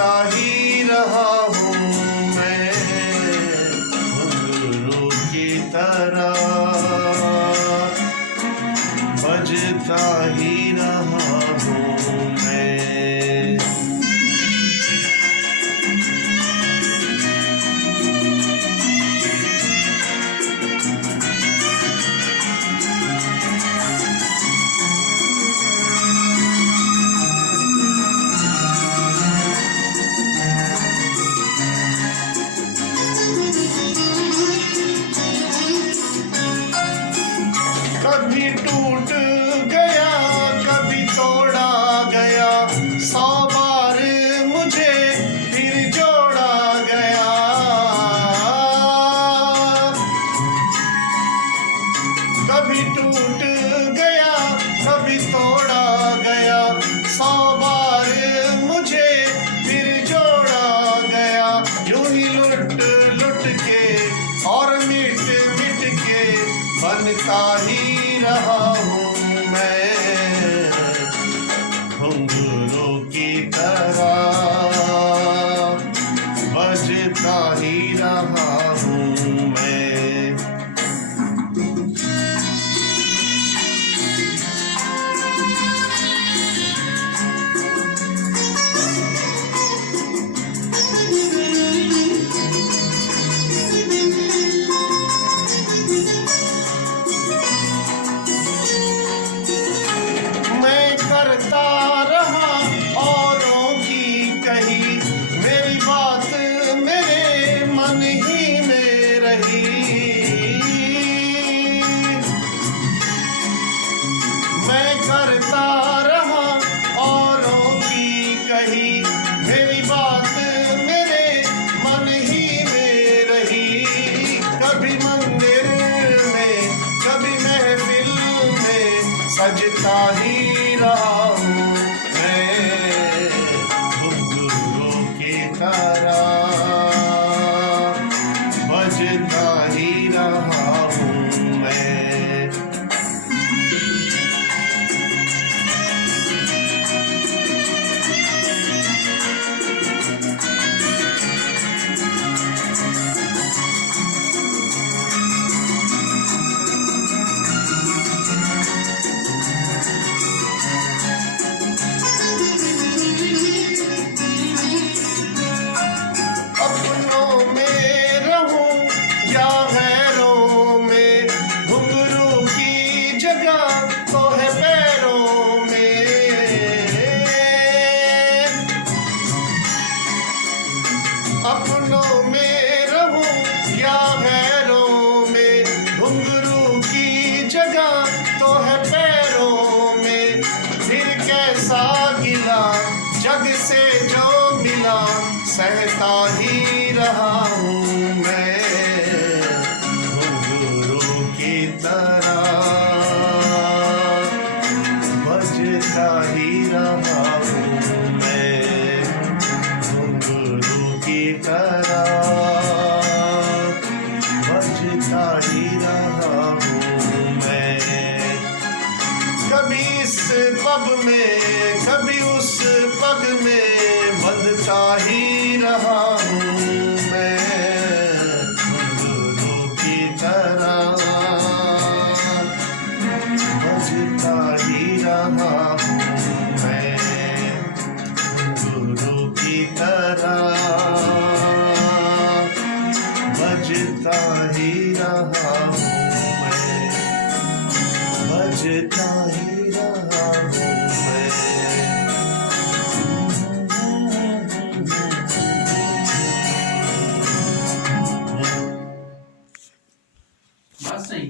बजता ही रहा हूँ मैं घुंघरू की तरह, बजता ही रहा हूँ मैं। कभी टूट गया कभी तोड़ा गया, 100 बार मुझे फिर जोड़ा गया। कभी टूट गया कभी तोड़ा गया, 100 बार मुझे फिर जोड़ा गया। यूं ही लुट लुट के और मिट मिट के बनता ही रहा हूँ मैं घुंघरू की तरह, बजता ही रहा हूँ मैं। करता रहा औरों की कही, मेरी बात मेरे मन ही में रही। मैं करता रहा औरों की कही, मेरी बात मेरे मन ही में रही। कभी मंदिर में कभी महफिल में सजता ही रहा हूँ मैं घुंघरू की तरह, बजता ही रहा हूँ मैं। अपनों में रहूं या गैरों में, घुंघरू की जगह तो है पैरों में। फिर कैसा गिला जग से जो मिला, सहता ही रहा हूँ मैं घुंघरू की तरह, बजता ही रहा हूँ मैं की तरह, बजता ही रहा हूँ मैं। कभी इस पग में कभी उस पग में बंधता ही रहा हूँ मैं घुंघरू की तरह, बजता ही रहा हूँ मैं घुंघरू की तरह, बजता ही रहा हूँ मैं, बजता ही रहा हूँ मैं। बस नहीं।